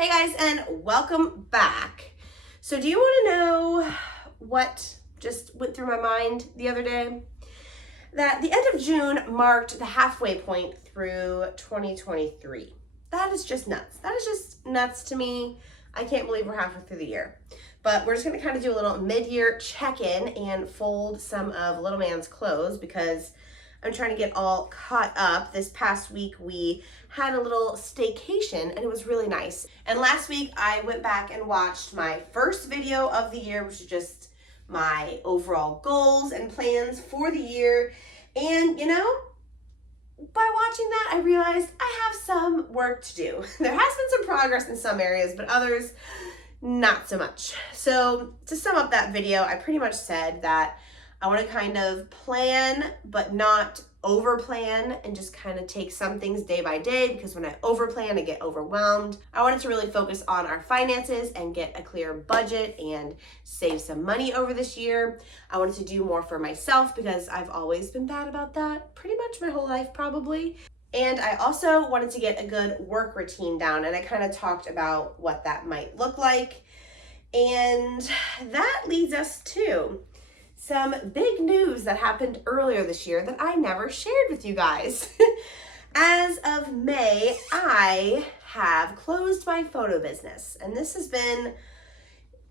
Hey guys, and welcome back. So do you want to know what just went through my mind the other day? That the end of June marked the halfway point through 2023. That is just nuts. That is just nuts to me. I can't believe we're halfway through the year. But we're just going to kind of do a little mid-year check-in and fold some of little man's clothes because I'm trying to get all caught up. This past week we had a little staycation and it was really nice. And last week I went back and watched my first video of the year, which is just my overall goals and plans for the year. And by watching that, I realized I have some work to do. There has been some progress in some areas, but others not so much. So to sum up that video, I pretty much said that I want to kind of plan, but not over plan, and just kind of take some things day by day, because when I over plan, I get overwhelmed. I wanted to really focus on our finances and get a clear budget and save some money over this year. I wanted to do more for myself because I've always been bad about that, pretty much my whole life probably. And I also wanted to get a good work routine down, and I kind of talked about what that might look like. And that leads us to some big news that happened earlier this year that I never shared with you guys. As of May, I have closed my photo business, and this has been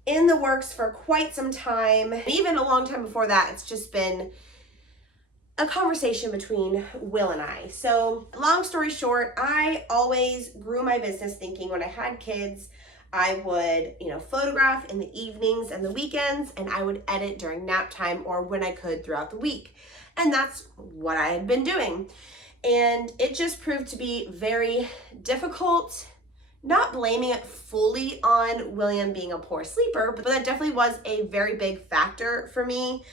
in the works for quite some time. Even a long time before that, it's just been a conversation between Will and I. So long story short, I always grew my business thinking when I had kids, I would, photograph in the evenings and the weekends, and I would edit during nap time or when I could throughout the week. And that's what I had been doing. And it just proved to be very difficult, not blaming it fully on William being a poor sleeper, but that definitely was a very big factor for me.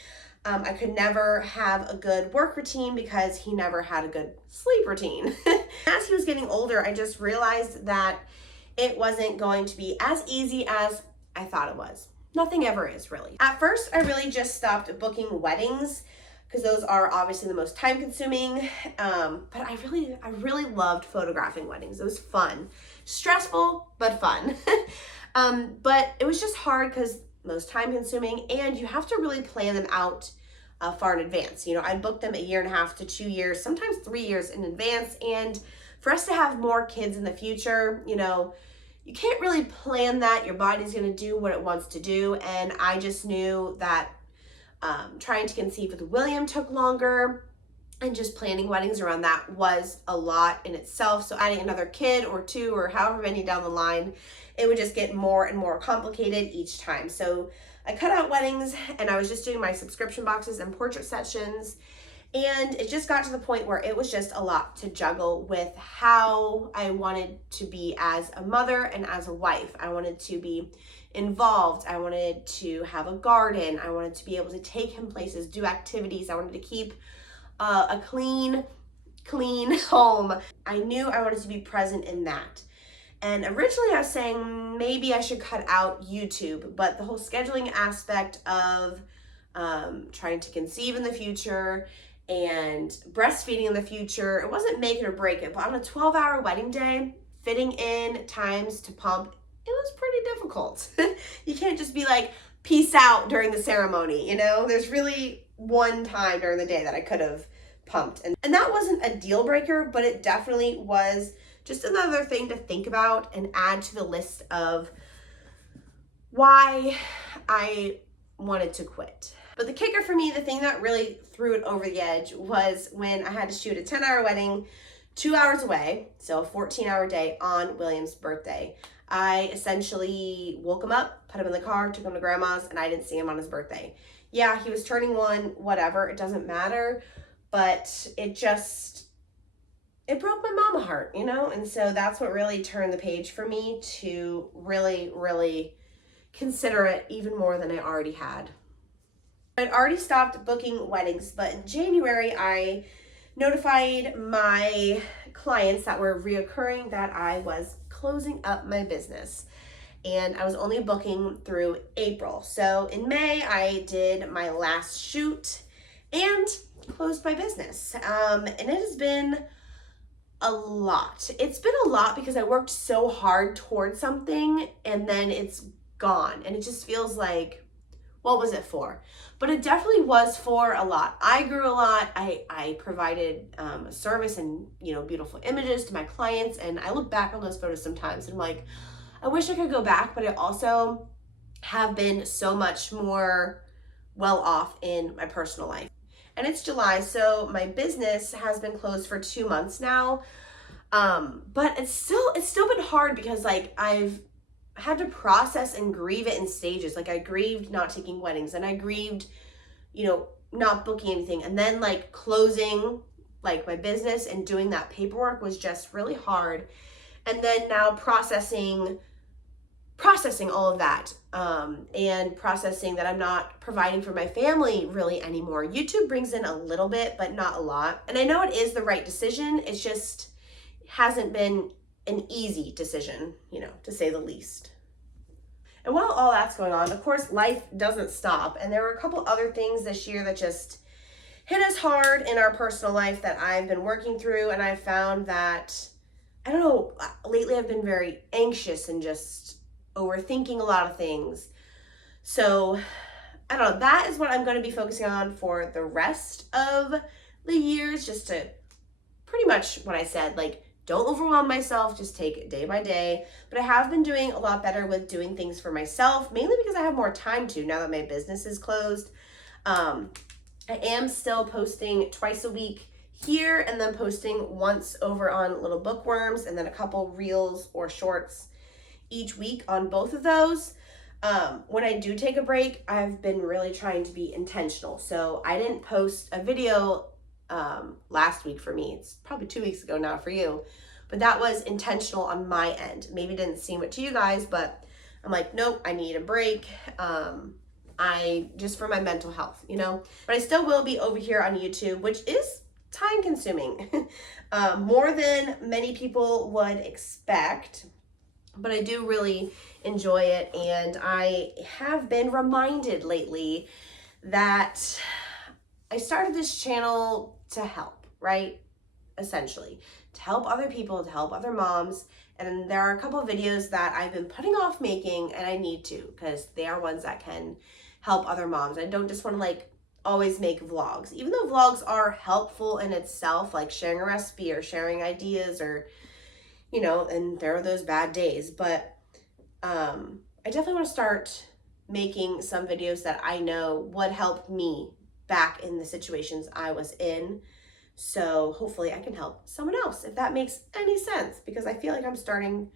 I could never have a good work routine because he never had a good sleep routine. As he was getting older, I just realized that it wasn't going to be as easy as I thought it was. Nothing ever is, really. At first, I really just stopped booking weddings because those are obviously the most time consuming. But I really loved photographing weddings. It was fun. Stressful, but fun. But it was just hard because most time consuming, and you have to really plan them out far in advance. I booked them 1.5 to 2 years, sometimes 3 years in advance. And for us to have more kids in the future, you can't really plan that. Your body's going to do what it wants to do. And I just knew that trying to conceive with William took longer, and just planning weddings around that was a lot in itself. So adding another kid or two or however many down the line, it would just get more and more complicated each time. So I cut out weddings, and I was just doing my subscription boxes and portrait sessions. And it just got to the point where it was just a lot to juggle with how I wanted to be as a mother and as a wife. I wanted to be involved. I wanted to have a garden. I wanted to be able to take him places, do activities. I wanted to keep a clean home. I knew I wanted to be present in that. And originally I was saying maybe I should cut out YouTube, but the whole scheduling aspect of trying to conceive in the future and breastfeeding in the future, it wasn't make it or break it. But on a 12-hour wedding day, fitting in times to pump, it was pretty difficult. You can't just be like, peace out during the ceremony, There's really one time during the day that I could have pumped. And that wasn't a deal breaker, but it definitely was just another thing to think about and add to the list of why I wanted to quit. But the kicker for me, the thing that really threw it over the edge, was when I had to shoot a 10-hour wedding 2 hours away, so a 14-hour day on William's birthday. I essentially woke him up, put him in the car, took him to grandma's, and I didn't see him on his birthday. Yeah, he was turning 1, whatever, it doesn't matter, but it broke my mama heart, And so that's what really turned the page for me to really, really consider it even more than I already had. I'd already stopped booking weddings, but in January, I notified my clients that were reoccurring that I was closing up my business. And I was only booking through April. So in May, I did my last shoot and closed my business. And it has been a lot. It's been a lot because I worked so hard towards something and then it's gone. And it just feels like, what was it for? But it definitely was for a lot. I grew a lot. I provided a service and, beautiful images to my clients. And I look back on those photos sometimes and I'm like, I wish I could go back, but I also have been so much more well off in my personal life. And it's July, so my business has been closed for 2 months now. But it's still been hard because I've had to process and grieve it in stages. I grieved not taking weddings, and I grieved, not booking anything. And then closing my business and doing that paperwork was just really hard. And then now processing all of that, and processing that I'm not providing for my family really anymore. YouTube brings in a little bit, but not a lot. And I know it is the right decision. It's just hasn't been an easy decision, to say the least. And while all that's going on, of course, life doesn't stop. And there were a couple other things this year that just hit us hard in our personal life that I've been working through. And I found that, I don't know, lately I've been very anxious and just overthinking a lot of things. So I don't know, that is what I'm going to be focusing on for the rest of the years, just to pretty much what I said, don't overwhelm myself, just take it day by day. But I have been doing a lot better with doing things for myself, mainly because I have more time to now that my business is closed. I am still posting twice a week here and then posting once over on Little Bookworms, and then a couple reels or shorts each week on both of those. When I do take a break, I've been really trying to be intentional. So I didn't post a video last week for me. It's probably 2 weeks ago now for you, but that was intentional on my end. Maybe didn't seem it to you guys, but I'm like, nope, I need a break. I just for my mental health, but I still will be over here on YouTube, which is time consuming, more than many people would expect, but I do really enjoy it. And I have been reminded lately that I started this channel to help, right? Essentially, to help other people, to help other moms. And there are a couple of videos that I've been putting off making, and I need to, because they are ones that can help other moms. I don't just want to always make vlogs, even though vlogs are helpful in itself, like sharing a recipe or sharing ideas or, and there are those bad days. But I definitely want to start making some videos that I know would help me back in the situations I was in. So hopefully I can help someone else, if that makes any sense, because I feel like I'm starting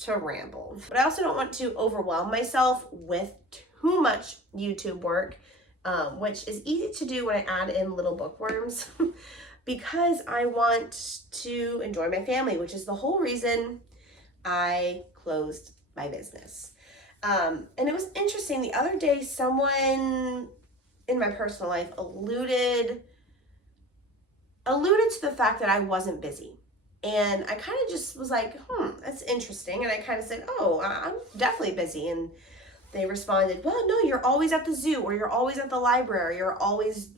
to ramble. But I also don't want to overwhelm myself with too much YouTube work, which is easy to do when I add in Little Bookworms, because I want to enjoy my family, which is the whole reason I closed my business. And it was interesting. The other day, someone in my personal life alluded to the fact that I wasn't busy. And I kind of just was like, that's interesting. And I kind of said, oh, I'm definitely busy. And they responded, well, no, you're always at the zoo, or you're always at the library, you're always,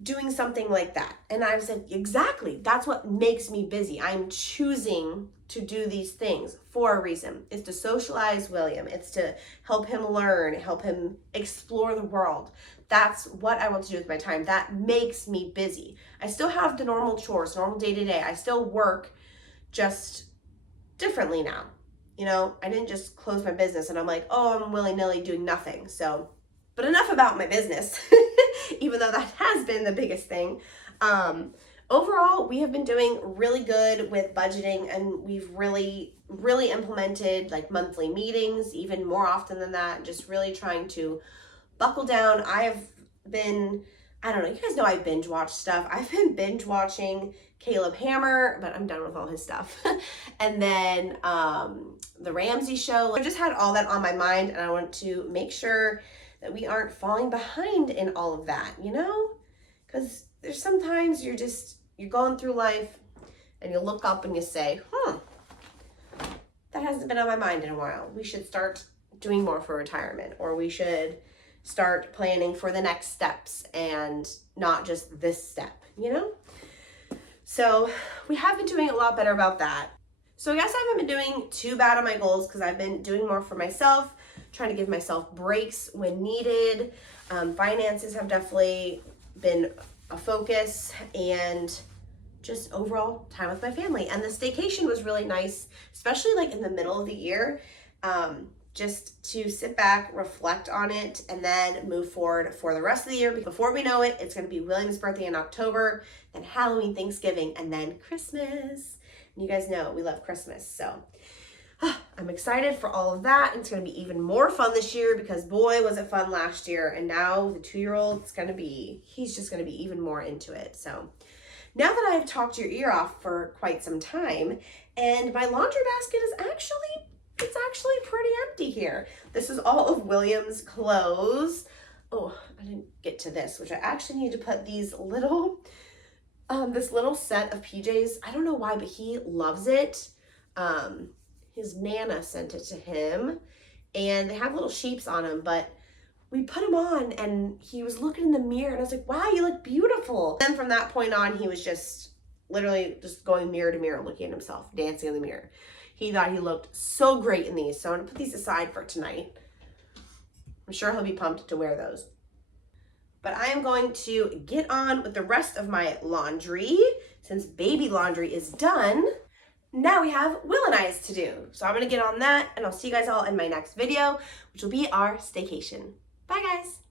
doing something like that. And I said, exactly, that's what makes me busy. I'm choosing to do these things for a reason. It's to socialize William. It's to help him learn, help him explore the world. That's what I want to do with my time. That makes me busy. I still have the normal chores, normal day-to-day. I still work, just differently now. I didn't just close my business and I'm like, oh, I'm willy-nilly doing nothing. So, but enough about my business, even though that has been the biggest thing. Overall, we have been doing really good with budgeting, and we've really implemented monthly meetings, even more often than that, just really trying to buckle down. I have been, I don't know, you guys know I binge watch stuff. I've been binge watching Caleb Hammer, but I'm done with all his stuff. And then the Ramsey Show. I just had all that on my mind, and I want to make sure that we aren't falling behind in all of that, because there's sometimes you're going through life and you look up and you say, that hasn't been on my mind in a while. We should start doing more for retirement, or we should start planning for the next steps and not just this step, So we have been doing a lot better about that. So I guess I haven't been doing too bad on my goals because I've been doing more for myself, trying to give myself breaks when needed. Finances have definitely been a focus, and just overall time with my family. And the staycation was really nice, especially like in the middle of the year, just to sit back, reflect on it, and then move forward for the rest of the year. Before we know it, it's going to be William's birthday in October, then Halloween, Thanksgiving, and then Christmas. And you guys know we love Christmas, so I'm excited for all of that. And it's going to be even more fun this year because boy, was it fun last year. And now the 2-year-old, he's just going to be even more into it. So now that I've talked your ear off for quite some time, and my laundry basket is actually pretty empty here. This is all of William's clothes. Oh, I didn't get to this, which I actually need to put these little, this little set of PJs. I don't know why, but he loves it. His Nana sent it to him, and they have little sheeps on them, but we put him on and he was looking in the mirror and I was like, wow, you look beautiful. Then from that point on, he was just literally just going mirror to mirror, looking at himself, dancing in the mirror. He thought he looked so great in these. So I'm gonna put these aside for tonight. I'm sure he'll be pumped to wear those. But I am going to get on with the rest of my laundry. Since baby laundry is done, now we have Will and I's to do. So I'm gonna get on that, and I'll see you guys all in my next video, which will be our staycation. Bye guys.